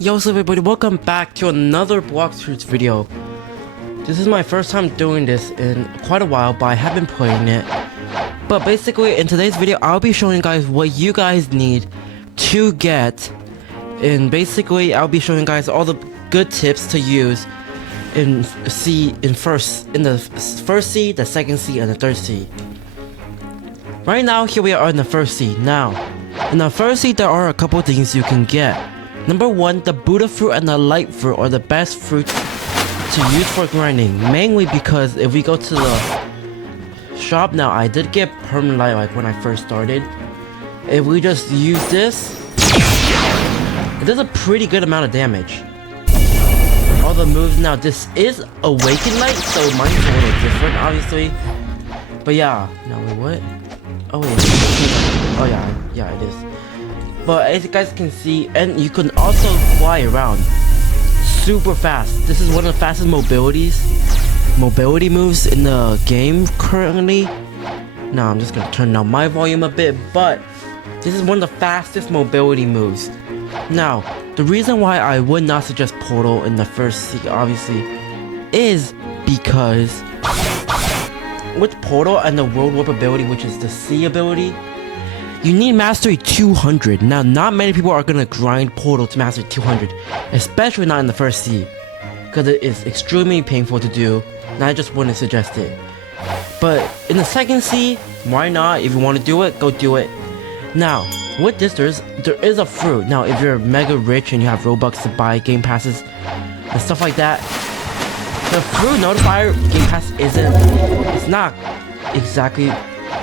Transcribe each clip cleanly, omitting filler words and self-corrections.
Yo, what's up everybody, welcome back to another Blox video. This is my first time doing this in quite a while, but I have been playing it. But basically, in today's video, I'll be showing you guys what you guys need to get. And basically, I'll be showing you guys all the good tips to use in the first sea, the second sea, and the third sea. Right now, here we are in the first sea. Now, in the first sea, there are a couple things you can get. Number 1, the Buddha fruit and the light fruit are the best fruits to use for grinding. Mainly because if we go to the shop now, I did get permanent light like when I first started. If we just use this, it does a pretty good amount of damage. All the moves now, this is awakened light, so mine's a little different obviously. But yeah, now wait, what? Oh wait, oh yeah, it is. But as you guys can see, and you can also fly around super fast. This is one of the fastest mobility moves in the game currently. Now I'm just gonna turn down my volume a bit, but this is one of the fastest mobility moves. Now, the reason why I would not suggest Portal in the first sea, obviously, is because with Portal and the World Warp ability, which is the sea ability, you need mastery 200. Now, not many people are gonna grind Portal to mastery 200, especially not in the first sea, because it is extremely painful to do, and I just wouldn't suggest it. But in the second sea, why not? If you want to do it, go do it. Now, with this, there is a fruit. Now, if you're mega rich and you have Robux to buy game passes and stuff like that, the fruit notifier game pass it's not exactly,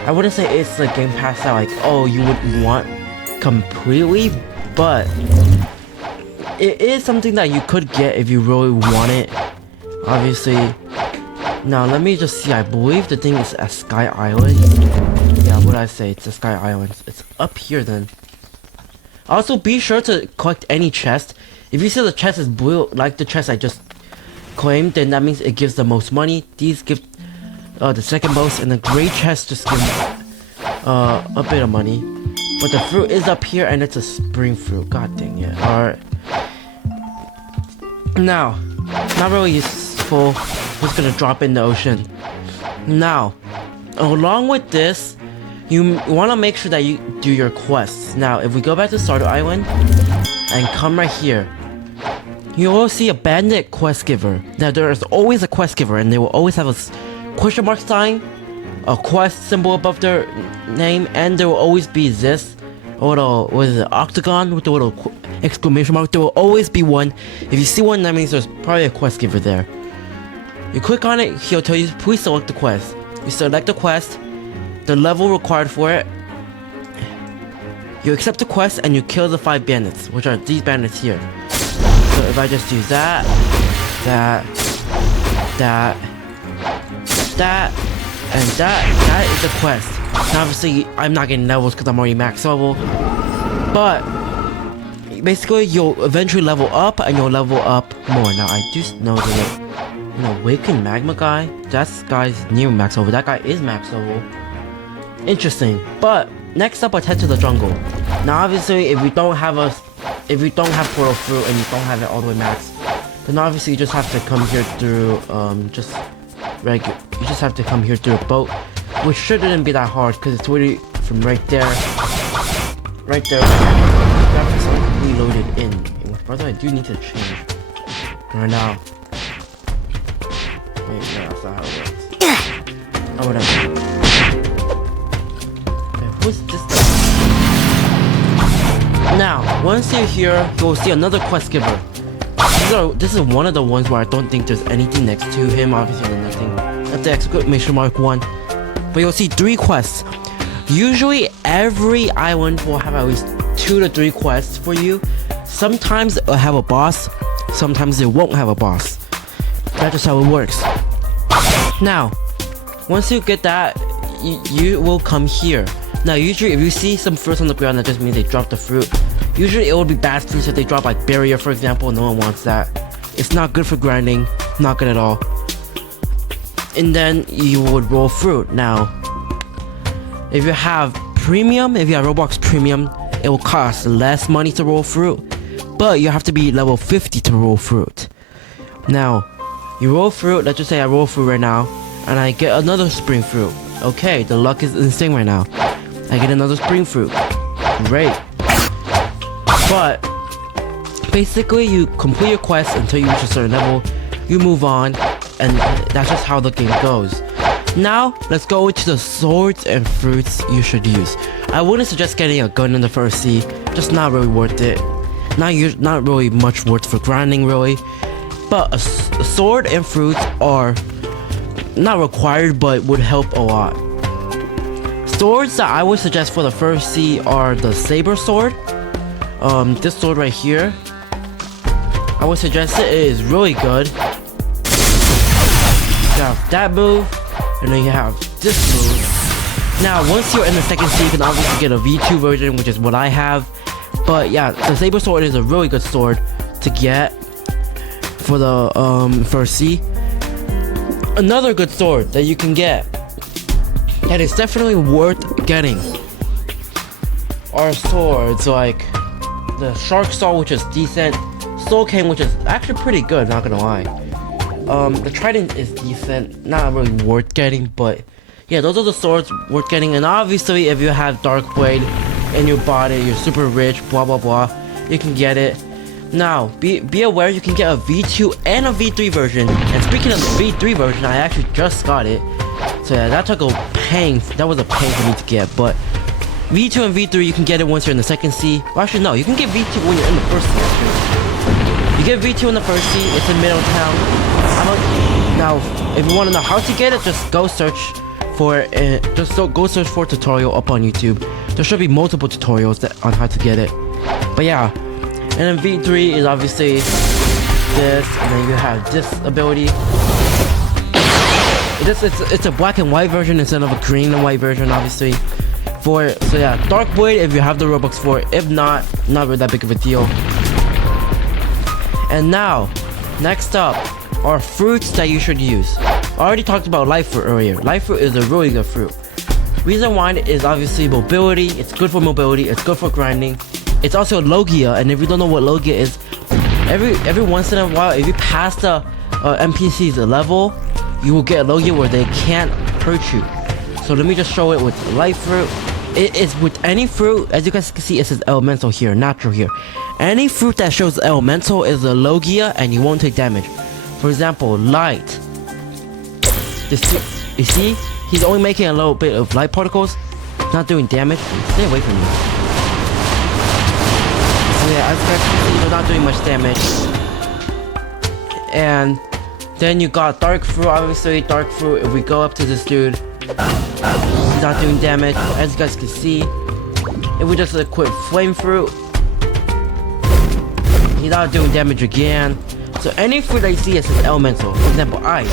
I wouldn't say it's the game pass that like, oh, you would want completely, but it is something that you could get if you really want it, obviously. Now let me just see, I believe the thing is a Sky Island. Yeah, what did I say? It's a Sky Island. It's up here then. Also, be sure to collect any chest. If you see the chest is blue, like the chest I just claimed, then that means it gives the most money. These give the second most, and the gray chest just gives a bit of money. But the fruit is up here, and it's a spring fruit. God dang it. Alright. Now, not really useful. Just gonna drop in the ocean. Now, along with this, you want to make sure that you do your quests. Now, if we go back to Starter Island and come right here, you will see a bandit quest giver. Now, there is always a quest giver, and they will always have a question mark sign, a quest symbol above their name, and there will always be this little, what is it, octagon with the little exclamation mark. There will always be one. If you see one, that means there's probably a quest giver there. You click on it, he'll tell you, please select the quest. You select the quest, the level required for it. You accept the quest, and you kill the 5 bandits, which are these bandits here. So if I just do that, and that is the quest. Now obviously, I'm not getting levels because I'm already max level. But basically, you'll eventually level up, and you'll level up more. Now I do know that an awakened magma guy, that guy's near max level. That guy is max level. Interesting. But next up, let's head to the jungle. Now obviously, if you don't have Portal fruit and you don't have it all the way max, then obviously you just have to come here through you just have to come here through a boat, which shouldn't be that hard because it's really from right there. You have to reload it in. Brother, I do need to change right now. Wait, no, that's not how it works. Oh, whatever. Okay, who's this guy? Now, once you're here, you'll see another quest giver. This is one of the ones where I don't think there's anything next to him. Obviously, there's nothing at the exclamation mark 1. But you'll see 3 quests. Usually, every island will have at least 2 to 3 quests for you. Sometimes it'll have a boss. Sometimes it won't have a boss. That's just how it works. Now, once you get that, you will come here. Now, usually if you see some fruits on the ground, that just means they dropped the fruit. Usually it will be bad fruits if they drop like barrier, for example. No one wants that. It's not good for grinding. Not good at all. And then you would roll fruit. Now, if you have premium, if you have Roblox premium, it will cost less money to roll fruit. but you have to be level 50 to roll fruit. Now, you roll fruit, let's just say I roll fruit right now, and I get another spring fruit. Okay, the luck is insane right now. I get another spring fruit. Great. But basically, you complete your quest until you reach a certain level, you move on, and that's just how the game goes. Now, let's go into the swords and fruits you should use. I wouldn't suggest getting a gun in the first sea, just not really worth it. Not really much worth for grinding really. But a sword and fruits are not required, but would help a lot. Swords that I would suggest for the first sea are the saber sword. This sword right here, I would suggest it. It is really good. You have that move, and then you have this move. Now, once you're in the second sea, you can obviously get a V2 version, which is what I have. But yeah, the saber sword is a really good sword to get for the first sea. Another good sword that you can get that is definitely worth getting are swords like the Shark Sword, which is decent, Soul Cane, which is actually pretty good, not gonna lie. The Trident is decent, not really worth getting, but yeah, those are the swords worth getting. And obviously, if you have Dark Blade in your body, you're super rich, blah blah blah, you can get it. Now, be aware you can get a V2 and a V3 version. And speaking of the V3 version, I actually just got it. So yeah, that took a pain. That was a pain for me to get. But V2 and V3, you can get it once you're in the second sea. Well, actually, no, you can get V2 when you're in the first sea. Actually, you get V2 in the first sea. It's in Middletown. Now, if you want to know how to get it, just go search for it. Go search for a tutorial up on YouTube. There should be multiple tutorials on how to get it. But yeah. And then V3 is obviously this, and then you have this ability. It's a black and white version instead of a green and white version, obviously. So yeah, Dark Blade if you have the Robux for it. If not really that big of a deal. And now, next up are fruits that you should use. I already talked about light fruit earlier. Light fruit is a really good fruit. Reason why is obviously mobility. It's good for mobility. It's good for grinding. It's also Logia, and if you don't know what Logia is, every once in a while, if you pass the NPC's level, you will get a Logia where they can't hurt you. So let me just show it with light fruit. It is with any fruit, as you guys can see, it says elemental here, natural here. Any fruit that shows elemental is a Logia, and you won't take damage. For example, light. You see, he's only making a little bit of light particles, not doing damage. Stay away from me. Yeah, as you guys can see, they're not doing much damage. And then you got Dark Fruit, obviously. Dark Fruit, if we go up to this dude, he's not doing damage. As you guys can see, if we just equip Flame Fruit, he's not doing damage again. So any fruit that you see is elemental. For example, ice.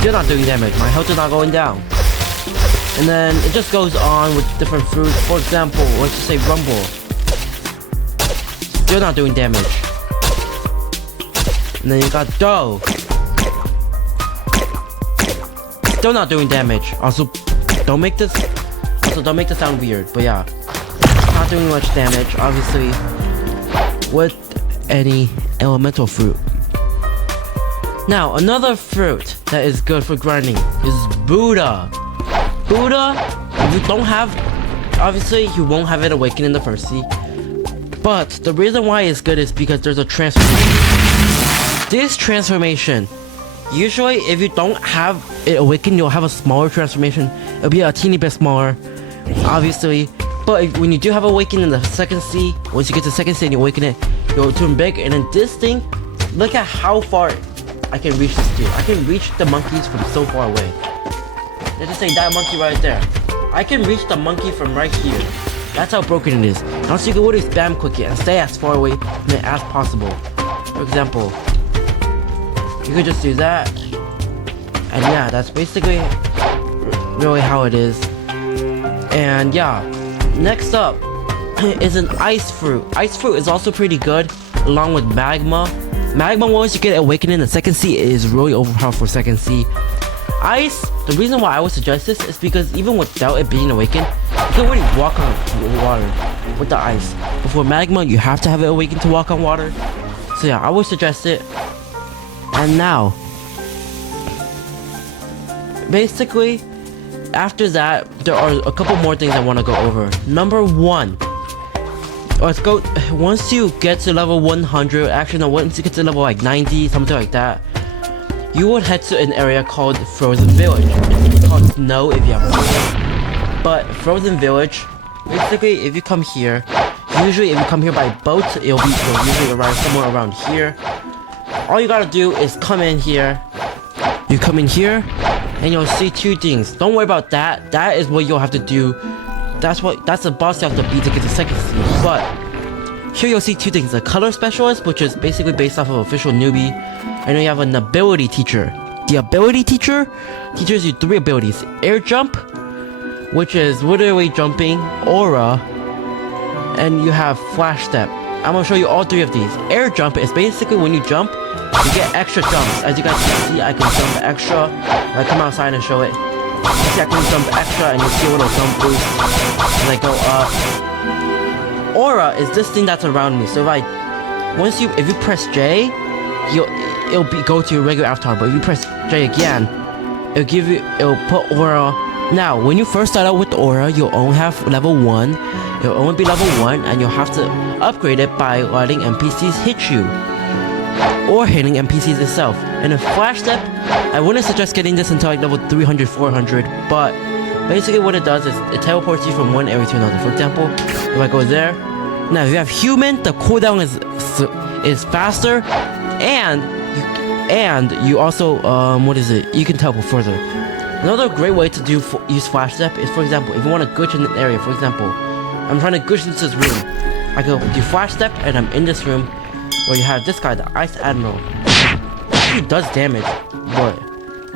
Still not doing damage. My health is not going down. And then it just goes on with different fruits. For example, let's just say Rumble. Still not doing damage. And then you got Dough. Still not doing damage. Also, don't make this sound weird. But yeah, not doing much damage, obviously, with any elemental fruit. Now, another fruit that is good for grinding is Buddha. Buddha, if you don't have, obviously you won't have it awakened in the first sea. But the reason why it's good is because there's a transformation. This transformation, usually if you don't have it awakened, you'll have a smaller transformation. It'll be a teeny bit smaller, obviously. But when you do have awakened in the second sea, once you get to the second sea and you awaken it, you'll turn big. And then this thing, look at how far I can reach this dude. I can reach the monkeys from so far away. Let's just say that monkey right there. I can reach the monkey from right here. That's how broken it is. Now so you can really spam click it and stay as far away from it as possible. For example, you could just do that. And yeah, that's basically really how it is. And yeah, next up is an ice fruit. Ice fruit is also pretty good, along with magma. Magma, once you get awakened in the second sea, it is really overpowered for second sea. Ice, the reason why I would suggest this is because even without it being awakened, can already walk on water with the ice. Before magma, you have to have it awakened to walk on water. So yeah, I would suggest it. And now, basically, after that, there are a couple more things I want to go over. Number one, let's go. Once you get to level 100, actually no, once you get to level like 90, something like that, you would head to an area called Frozen Village. It's called Snow if you have. But Frozen Village, basically, if you come here, usually if you come here by boat, you'll usually arrive somewhere around here. All you gotta do is come in here. You come in here, and you'll see two things. Don't worry about that. That is what you'll have to do. That's the boss you have to beat to get the second seed. But here you'll see two things: a color specialist, which is basically based off of official newbie, and then you have an ability teacher. The ability teacher teaches you 3 abilities: air jump, which is literally jumping, aura, and you have flash step. I'm gonna show you all 3 of these. Air jump is basically when you jump, you get extra jumps. As you guys can see, I can jump extra. I come outside and show it. You see, I can jump extra, and you see a little jump boost as I go up. Aura is this thing that's around me. So if you press J, it'll go to your regular avatar. But if you press J again, it'll put aura. Now, when you first start out with aura, you'll only have level 1. It'll only be level 1, and you'll have to upgrade it by letting NPCs hit you, or hitting NPCs itself. And a flash step, I wouldn't suggest getting this until like level 300, 400, but basically what it does is it teleports you from one area to another. For example, if I go there, now if you have human, the cooldown is faster, and you also you can teleport further. Another great way to use flash step is, for example, if you want to glitch in an area. For example, I'm trying to glitch into this room. I go do flash step, and I'm in this room where you have this guy, the Ice Admiral. He does damage, but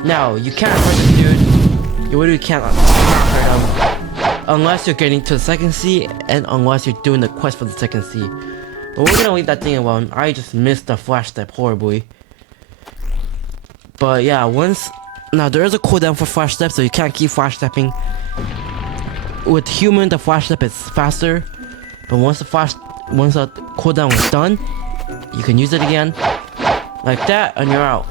now you can't hurt this dude. You literally can't hurt him unless you're getting to the second sea, and unless you're doing the quest for the second sea. But we're gonna leave that thing alone. I just missed the flash step horribly. But yeah, now there is a cooldown for flash step, so you can't keep flash stepping. With human, the flash step is faster, but once the cooldown is done, you can use it again, like that, and you're out.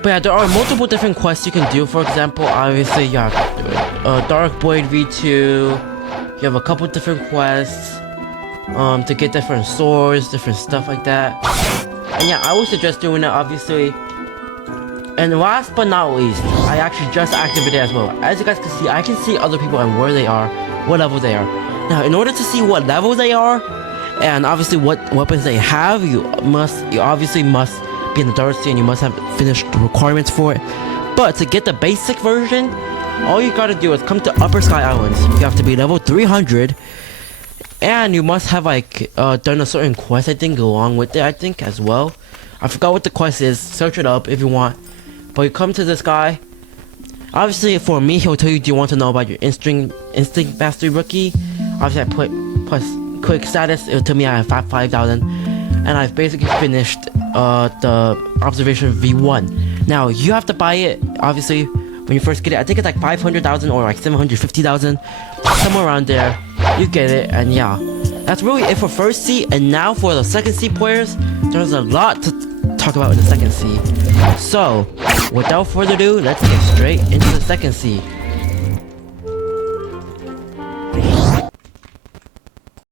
But yeah, there are multiple different quests you can do. For example, obviously you have Dark Blade V2. You have a couple different quests to get different swords, different stuff like that. And yeah, I would suggest doing it, obviously. And last but not least, I actually just activated it as well. As you guys can see, I can see other people and where they are, what level they are. Now, in order to see what level they are, and obviously what weapons they have, you obviously must be in the Dark Sea, and you must have finished the requirements for it. But to get the basic version, all you gotta do is come to Upper Sky Islands. You have to be level 300, and you must have done a certain quest, I think, along with it, I think, as well. I forgot what the quest is. Search it up if you want. But you come to this guy. Obviously, for me, he'll tell you, do you want to know about your instinct mastery rookie? Obviously, I put plus quick status. It'll tell me I have 5,000, and I've basically finished the observation V1. Now you have to buy it. Obviously, when you first get it, I think it's like 500,000 or like 750,000, somewhere around there. You get it, and yeah, that's really it for first sea. And now for the second sea players, there's a lot to talk about in the second sea. So, without further ado, let's get straight into the second sea.